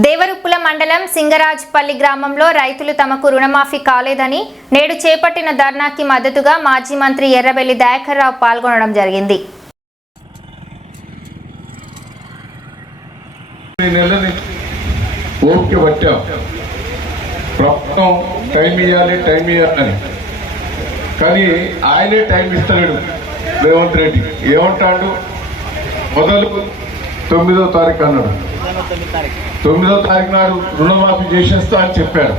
దేవరుప్పుల మండలం సింగరాజ్పల్లి గ్రామంలో రైతులు తమకు రుణమాఫీ కాలేదని నేడు చేపట్టిన ధర్నాకి మద్దతుగా మాజీ మంత్రి ఎర్రబెల్లి దయాకర్రావు పాల్గొనడం జరిగింది. ఈ పట్టాం. ప్రభుత్వం టైం ఇవ్వాలి టైం ఇవ్వాలని కానీ ఆయనే టైం ఇస్తలేడు రేవంత్ రెడ్డి. ఏమంటాడు? మొదలు తొమ్మిదో తారీఖు అన్నాడు. తొమ్మిదో తారీఖు. నాడు రుణమాఫీ చేసేస్తా అని చెప్పాడు.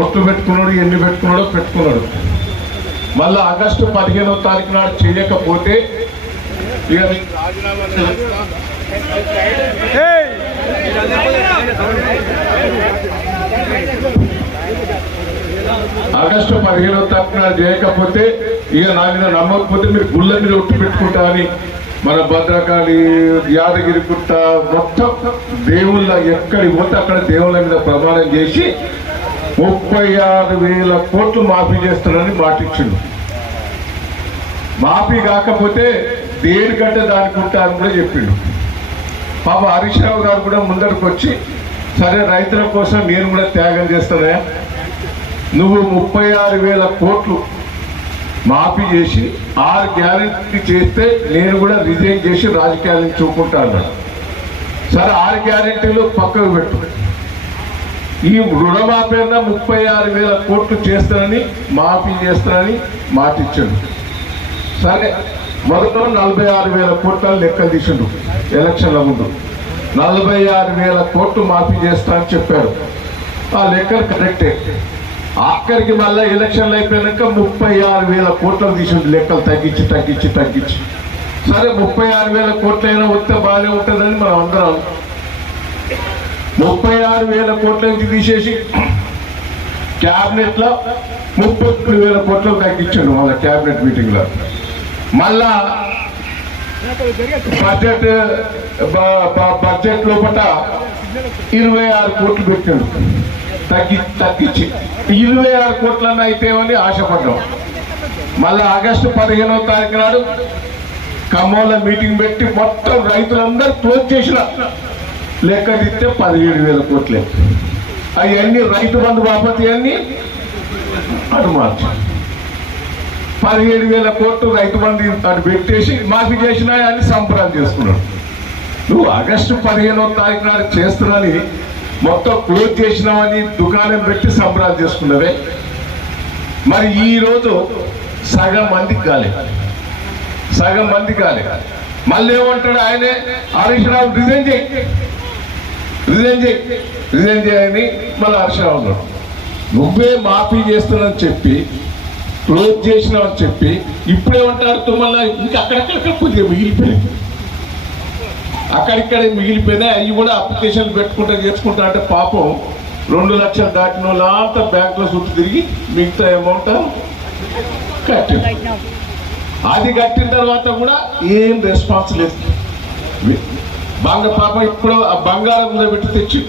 ఒట్టు పెట్టుకున్నాడు ఎన్ని పెట్టుకున్నాడో పెట్టుకున్నాడు. మళ్ళా ఆగస్టు పదిహేనో తారీఖు నాడు చేయకపోతే ఇక ఆగస్టు పదిహేనో తారీఖున చేయకపోతే ఇక నా మీద నమ్మకపోతే మీరు గుళ్ళ మీద ఒట్టు పెట్టుకుంటా అని మన భద్రకాళి యాదగిరి గుట్ట మొత్తం దేవుళ్ళ ఎక్కడి పోతే అక్కడ దేవుళ్ళ మీద ప్రమాణం చేసి ముప్పై ఆరు వేల కోట్లు మాఫీ చేస్తానని మాటిచ్చిండు. మాఫీ కాకపోతే దేనికంటే దానికి ఉంటా అని కూడా చెప్పిండు. పాప హరీష్ రావు గారు కూడా ముందరకు వచ్చి సరే రైతుల కోసం నేను కూడా త్యాగం చేస్తానయా నువ్వు ముప్పై ఆరు వేల కోట్లు మాఫీ చేసి ఆరు గ్యారెంటీ చేస్తే నేను కూడా రిజైన్ చేసి రాజకీయాలను చూపుకుంటాను. సరే ఆరు గ్యారెంటీలు పక్కకు పెట్టు. ఈ రుణమాఫీ అన్న ముప్పై ఆరు వేల కోట్లు చేస్తానని మాఫీ చేస్తానని మాటిచ్చాడు. సరే మొదట నలభై ఆరు వేల కోట్ల లెక్కలు తీసిండు ఎలక్షన్ల ముందు. నలభై ఆరు వేల కోట్లు మాఫీ చేస్తా అని చెప్పారు. ఆ లెక్కలు కరెక్టే. ఆఖరికి మళ్ళీ ఎలక్షన్లు అయిపోయాక ముప్పై ఆరు వేల కోట్లకు తీసిండు లెక్కలు తగ్గించి తగ్గించి తగ్గించి. సరే ముప్పై ఆరు వేల కోట్లైనా వస్తే బాగానే ఉంటుందని మనం అందరం. ముప్పై ఆరు వేల కోట్ల నుంచి తీసేసి క్యాబినెట్లో ముప్పై మూడు వేల కోట్లకు తగ్గించాడు వాళ్ళ క్యాబినెట్ మీటింగ్లో మళ్ళా బడ్జెట్ బడ్జెట్ లోపల ఇరవై ఆరు కోట్లు పెట్టాడు. తగ్గి తగ్గించి. ఇరవై ఆరు కోట్లన్న అయితేమని ఆశపడ్డాం. మళ్ళీ ఆగస్టు పదిహేనవ తారీఖు నాడు ఖమ్మంలో మీటింగ్ పెట్టి మొత్తం రైతులందరూ క్లోజ్ చేసిన. లెక్క తిస్తే పదిహేడు వేల కోట్లే. అవన్నీ రైతు బంధు బాపతి అన్ని అటు మార్చు. పదిహేడు వేల కోట్లు రైతు బంధు అటు పెట్టేసి మాఫీ చేసినా అని సంబరాలు చేసుకున్నాడు. నువ్వు ఆగస్టు పదిహేనవ తారీఖు నాడు చేస్తున్నాని మొత్తం క్లోజ్ చేసినామని దుకాణం పెట్టి సంబరాలు చేసుకున్నవే. మరి ఈ రోజు సగం మందికి కాలేదు సగం మంది కాలే. మళ్ళీ ఏమంటాడు ఆయనే? హరీష్రావు రిజైన్ చేయి. రిజైన్ చేయి. రిజైన్ చేయని మళ్ళీ హరీష్రావు రావు నువ్వే మాఫీ చేస్తున్నావు చెప్పి క్లోజ్ చేసినావు అని చెప్పి ఇప్పుడేమంటారు తుమ్మల్లా ఇంకా అక్కడక్కడ కొద్దిగా మిగిలిపోయింది అక్కడిక్కడే మిగిలిపోయినాయి అవి కూడా అప్లికేషన్ పెట్టుకుంటా చేసుకుంటా అంటే పాపం రెండు లక్షలు దాటిన వాళ్ళంతా బ్యాంకులో చుట్టూ తిరిగి మిగతా అమౌంట్ కట్టి అది కట్టిన తర్వాత కూడా ఏం రెస్పాన్స్ లేదు. బంగ పాప ఇప్పుడు ఆ బంగారం మీద పెట్టి తెచ్చి